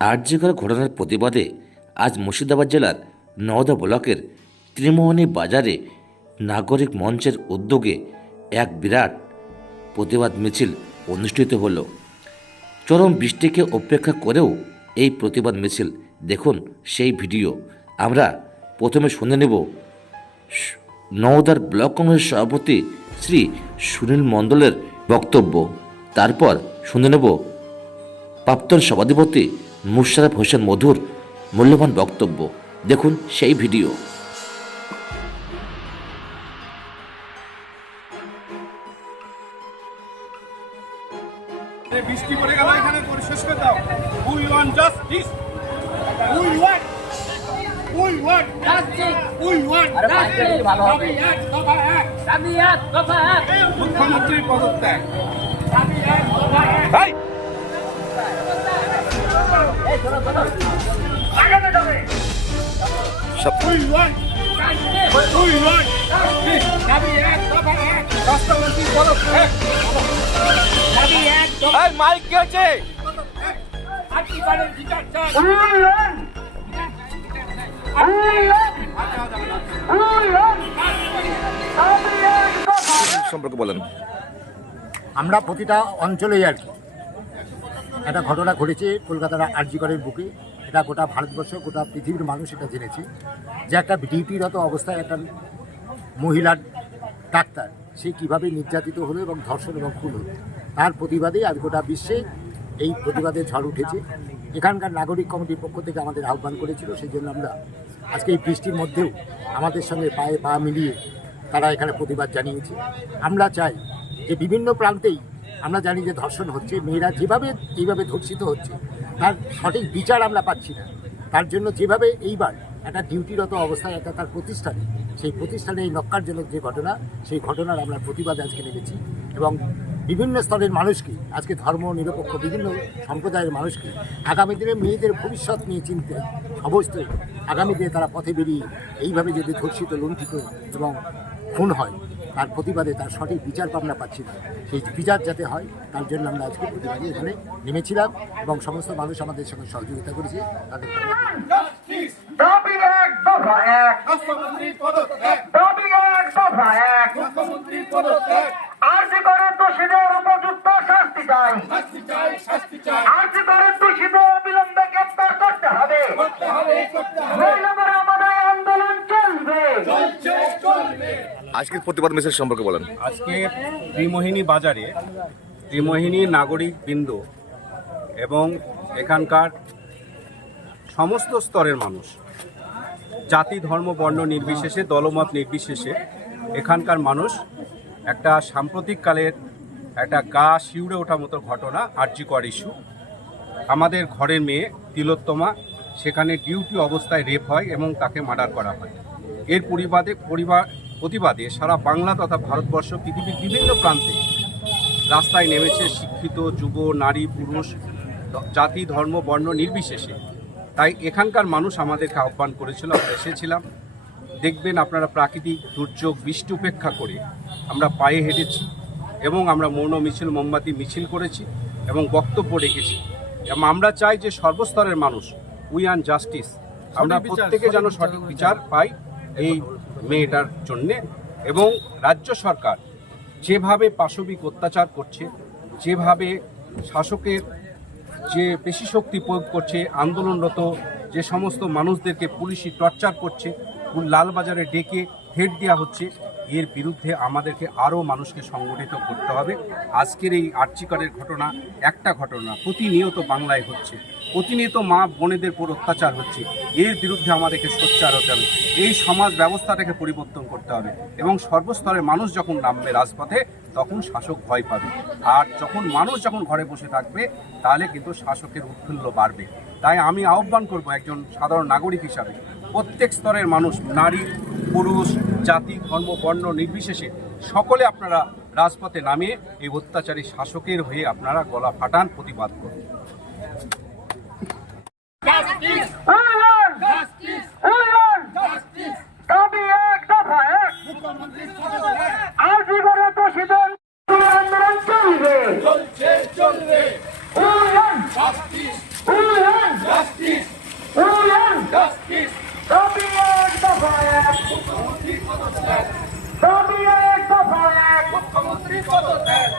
আর্যিকর ঘটনার প্রতিবাদে আজ মুর্শিদাবাদ জেলার নওদা ব্লকের ত্রিমোহনী বাজারে নাগরিক মঞ্চের উদ্যোগে এক বিরাট প্রতিবাদ মিছিল অনুষ্ঠিত হল। চরম বৃষ্টিকে উপেক্ষা করেও এই প্রতিবাদ মিছিল। দেখুন সেই ভিডিও। আমরা প্রথমে শুনে নেব নওদার ব্লক কংগ্রেস সভাপতি শ্রী সুনীল মণ্ডলের বক্তব্য। তারপর শুনে নেব প্রাক্তন সভাধিপতি মুশারফ হোসেন মধুর মূল্যবান বক্তব্য। দেখুন সেই ভিডিও। বৃষ্টি পড়ে গেল এখানে শেষ করে দাও। We want justice we want we want Justice! We want Justice! দাবি এক দফা এক। দাবি এক দফা এক। মুখ্যমন্ত্রীর পদত্যাগ। দাবি এক দফা এক। মাইক কে আছে? সম্পর্কে বলেন। আমরা প্রতিটা অঞ্চলেই আর কি। একটা ঘটনা ঘটেছে কলকাতার আরজিকরের বুকে। এটা গোটা ভারতবর্ষ, গোটা পৃথিবীর মানুষ এটা জেনেছে। যে একটা ডিউটিরত অবস্থায় একটা মহিলার ডাক্তার, সে কীভাবে নির্যাতিত হলো এবং ধর্ষণ এবং খুন হলো। তার প্রতিবাদে আজ গোটা বিশ্বে এই প্রতিবাদে ঝড় উঠেছে। এখানকার নাগরিক কমিটির পক্ষ থেকে আমাদের আহ্বান করেছিল সেই জন্য আমরা আজকে এই বৃষ্টির মধ্যেও আমাদের সঙ্গে পায়ে পা মিলিয়ে তারা এখানে প্রতিবাদ জানিয়েছে। আমরা চাই যে বিভিন্ন প্রান্তেই আমরা জানি যে ধর্ষণ হচ্ছে, মেয়েরা যেভাবে, এইভাবে ধর্ষিত হচ্ছে তার সঠিক বিচার আমরা পাচ্ছি না। তার জন্য যেভাবে এইবার একটা ডিউটিরত অবস্থায় একটা তার প্রতিষ্ঠানে, সেই প্রতিষ্ঠানে এই নক্কারজনক যে ঘটনা, সেই ঘটনার আমরা প্রতিবাদ আজকে নেমেছি এবং বিভিন্ন স্তরের মানুষকে, আজকে ধর্ম, নিরপেক্ষ বিভিন্ন সম্প্রদায়ের মানুষকে, আগামী দিনে মেয়েদের ভবিষ্যৎ নিয়ে চিনতে অবশ্যই আগামী দিনে তারা পথে বেরিয়ে এইভাবে যদি ধর্ষিত, লুণ্ঠিত এবং খুন হয় তার প্রতিবাদে তার সঠিক বিচার পাবনা পাচ্ছি না। সেই বিচার যাতে হয় তার জন্য আমরা আজকে প্রতিবাদে এখানে নেমেছিলাম এবং সমস্ত মানুষ আমাদের সঙ্গে সহযোগিতা করেছে। তাদের জাস্টিস দাবি এক দফা এক। রাষ্ট্রপতির পদত্যাগ দাবি এক দফা এক মুখ্যমন্ত্রীর পদত্যাগ আর্জি করে দোষীদের উপযুক্ত শাস্তি চাই শাস্তি চাই শাস্তি চাই আর্জি করে দোষীদের অবিলম্বে গ্রেপ্তার করতে হবে করতে হবে করতে হবে নইলে পরে আমাদের আন্দোলন চলবে চলছে চলবে আজকের প্রতিবাদ মিছিল সম্পর্কে বলেন। আজকে ত্রিমোহিনী বাজারে ত্রিমোহিনী নাগরিক বৃন্দ এবং এখানকার সমস্ত স্তরের মানুষ, জাতি, ধর্ম, বর্ণ নির্বিশেষে, দলমত নির্বিশেষে এখানকার মানুষ একটা সাম্প্রতিককালের একটা গা শিউড়ে ওঠা মতো ঘটনা, আর্যিকর ইস্যু আমাদের ঘরের মেয়ে তিলোত্তমা সেখানে ডিউটি অবস্থায় রেপ হয় এবং তাকে মার্ডার করা হয়। এর পরিবাদে পরিবার প্রতিবাদে সারা বাংলা তথা ভারতবর্ষ পৃথিবীর বিভিন্ন প্রান্তে রাস্তায় নেমেছে শিক্ষিত যুব নারী পুরুষ জাতি ধর্ম বর্ণ নির্বিশেষে। তাই এখানকার মানুষ আমাদেরকে আহ্বান করেছিল আমরা এসেছিলাম। দেখবেন আপনারা প্রাকৃতিক দুর্যোগ বৃষ্টি উপেক্ষা করে আমরা পায়ে হেঁটেছি এবং আমরা মৌন মিছিল মোমবাতি মিছিল করেছি এবং বক্তব্য রেখেছি। এবং আমরা চাই যে সর্বস্তরের মানুষ উই আন জাস্টিস। আমরা প্রত্যেকে যেন সঠিক বিচার পাই। এই মেয়েটার জন্যে এবং রাজ্য সরকার যেভাবে পাশবিক অত্যাচার করছে, যেভাবে শাসকের যে পেশি শক্তি প্রয়োগ করছে, আন্দোলনরত যে সমস্ত মানুষদেরকে পুলিশি টর্চার করছে লালবাজারে ডেকে হেড দেওয়া হচ্ছে, এর বিরুদ্ধে আমাদেরকে আরও মানুষকে সংগঠিত করতে হবে। আজকের এই আর্চিকারের ঘটনা একটা ঘটনা, প্রতিনিয়ত বাংলায় হচ্ছে। প্রতিনিয়ত মা বোনেদের উপর অত্যাচার হচ্ছে। এর বিরুদ্ধে আমাদেরকে সোচ্চার হতে হবে। এই সমাজ ব্যবস্থাটাকে পরিবর্তন করতে হবে এবং সর্বস্তরের মানুষ যখন নামবে রাজপথে, তখন শাসক ভয় পাবে। আর যখন মানুষ যখন ঘরে বসে থাকবে, তাহলে কিন্তু শাসকের উৎফুল্ল বাড়বে। তাই আমি আহ্বান করব একজন সাধারণ নাগরিক হিসাবে, প্রত্যেক স্তরের মানুষ, নারী, পুরুষ, জাতি, ধর্ম, বর্ণ নির্বিশেষে সকলে আপনারা রাজপথে নামিয়ে এই অত্যাচারী শাসকের হয়ে আপনারা গলা ফাটান, প্রতিবাদ করুন জাস্টিস উইলন জাস্টিস উইলন জাস্টিস দাবি এক দফা এক করে দোষীদের আন্দোলন চলবে চলছে চলবে উই ওয়ান্ট জাস্টিস দাবি এক দফা এক দাবি এক দফা এক মুখ্যমন্ত্রী পদত্যাগ